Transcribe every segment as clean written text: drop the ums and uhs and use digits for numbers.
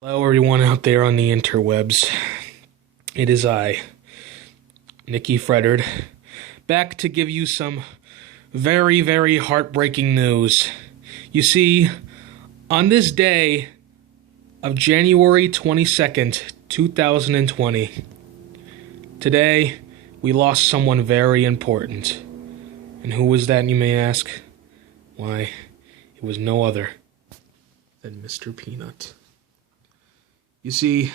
Hello, everyone out there on the interwebs. It is I, Nikki Fredard, back to give you some very, very heartbreaking news. You see, on this day of January 22nd, 2020, today we lost someone very important. And who was that, you may ask? Why, it was no other than Mr. Peanut. You see,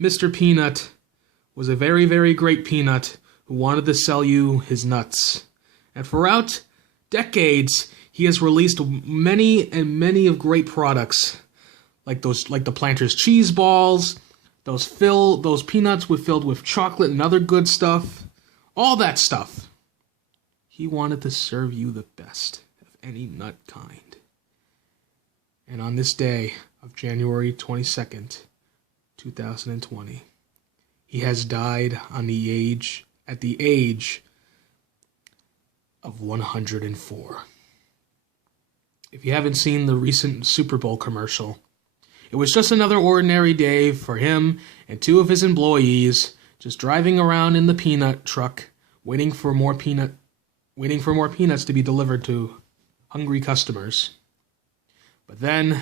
Mr. Peanut was a very, very great peanut who wanted to sell you his nuts. And throughout decades, he has released many and many of great products, like the Planters cheese balls, those peanuts filled with chocolate and other good stuff, all that stuff. He wanted to serve you the best of any nut kind. And on this day of January 22nd, 2020. He has died at the age of 104. If you haven't seen the recent Super Bowl commercial, it was just another ordinary day for him and two of his employees, just driving around in the peanut truck, waiting for more peanuts to be delivered to hungry customers. But then,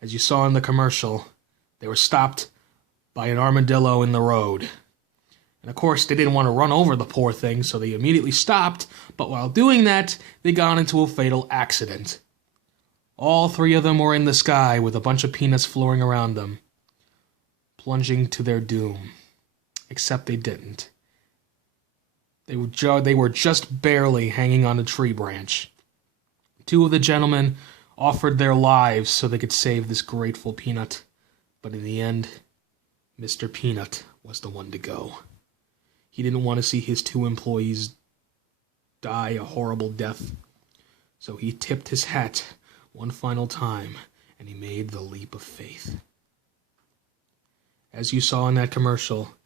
as you saw in the commercial, they were stopped by an armadillo in the road. And of course, they didn't want to run over the poor thing, so they immediately stopped, but while doing that, they got into a fatal accident. All three of them were in the sky with a bunch of peanuts floating around them, plunging to their doom. Except they didn't. They were just barely hanging on a tree branch. Two of the gentlemen offered their lives so they could save this grateful peanut, but in the end, Mr. Peanut was the one to go. He didn't want to see his two employees die a horrible death, so he tipped his hat one final time, and he made the leap of faith. As you saw in that commercial,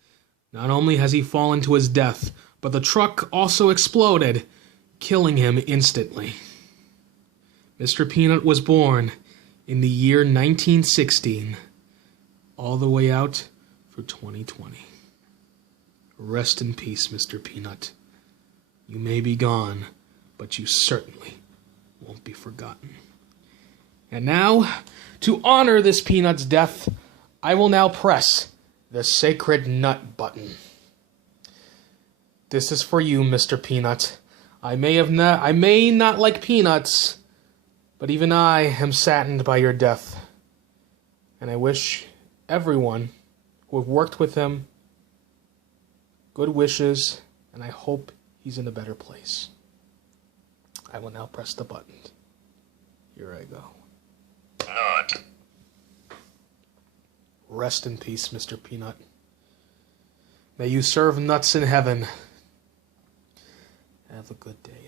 not only has he fallen to his death, but the truck also exploded, killing him instantly. Mr. Peanut was born in the year 1916, all the way out for 2020. Rest in peace, Mr. Peanut. You may be gone, but you certainly won't be forgotten. And now, to honor this peanut's death, I will now press the sacred nut button. This is for you, Mr. Peanut. I may not like peanuts, but even I am saddened by your death. And I wish everyone who have worked with him good wishes, and I hope he's in a better place. I will now press the button. Here I go. Nut. Rest in peace, Mr. Peanut. May you serve nuts in heaven. Have a good day.